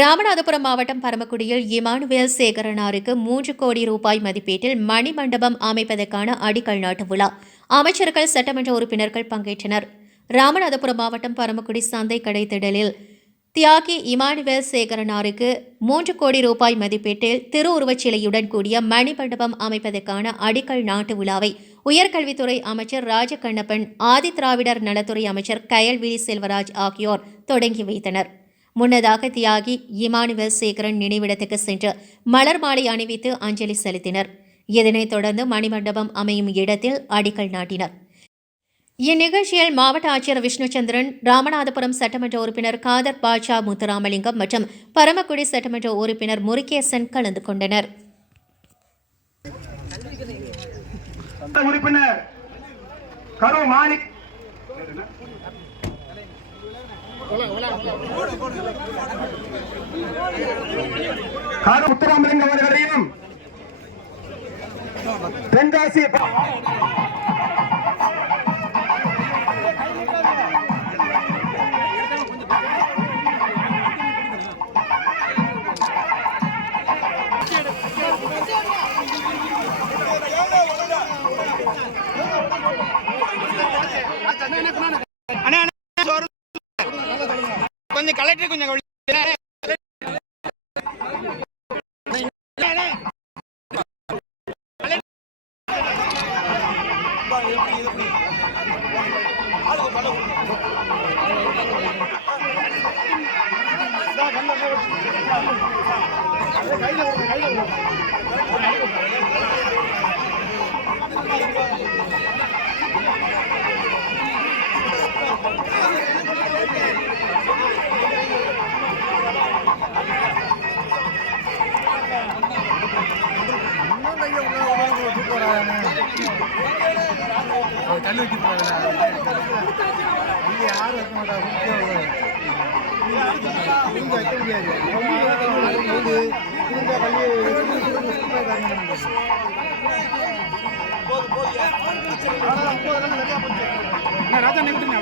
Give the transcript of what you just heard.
ராமநாதபுரம் மாவட்டம் பரமக்குடியில் இமானுவேல் சேகரனாருக்கு 3 கோடி ரூபாய் மதிப்பீட்டில் மணிமண்டபம் அமைப்பதற்கான அடிக்கல் நாட்டு விழா அமைச்சர்கள் சட்டமன்ற உறுப்பினர்கள் பங்கேற்றனர். ராமநாதபுரம் மாவட்டம் பரமக்குடி சந்தை கடை திடலில் தியாகி இமானுவேல் சேகரனாருக்கு 3 கோடி ரூபாய் மதிப்பீட்டில் திருவுருவச் சிலையுடன் கூடிய மணிமண்டபம் அமைப்பதற்கான அடிக்கல் நாட்டு விழாவை உயர்கல்வித்துறை அமைச்சர் ராஜகண்ணப்பன், ஆதிதிராவிடர் நலத்துறை அமைச்சர் கயல்விழி செல்வராஜ் ஆகியோர் தொடங்கி வைத்தனர். முன்னதாக தியாகி இமானுவேல் சேகரன் நினைவிடத்துக்கு சென்று மலர் மாலை அணிவித்து அஞ்சலி செலுத்தினர். இதனைத் தொடர்ந்து மணிமண்டபம் அமையும் இடத்தில் அடிக்கல் நாட்டினர். இந்நிகழ்ச்சியில் மாவட்ட ஆட்சியர் விஷ்ணுச்சந்திரன், ராமநாதபுரம் சட்டமன்ற உறுப்பினர் காதர் பாட்சா முத்துராமலிங்கம் மற்றும் பரமக்குடி சட்டமன்ற உறுப்பினர் முருகேசன் கலந்து கொண்டனர். உறுப்பினர் கரு மாணிக் முத்துராமலிங்கம் அவர்களையும் தென்காசி கொஞ்சம் கலெக்டர் கொஞ்சம் தண்ணி வச்சு யாரும் வைக்க மாட்டாங்க. வைக்க முடியாது. ராஜா நிமிடம்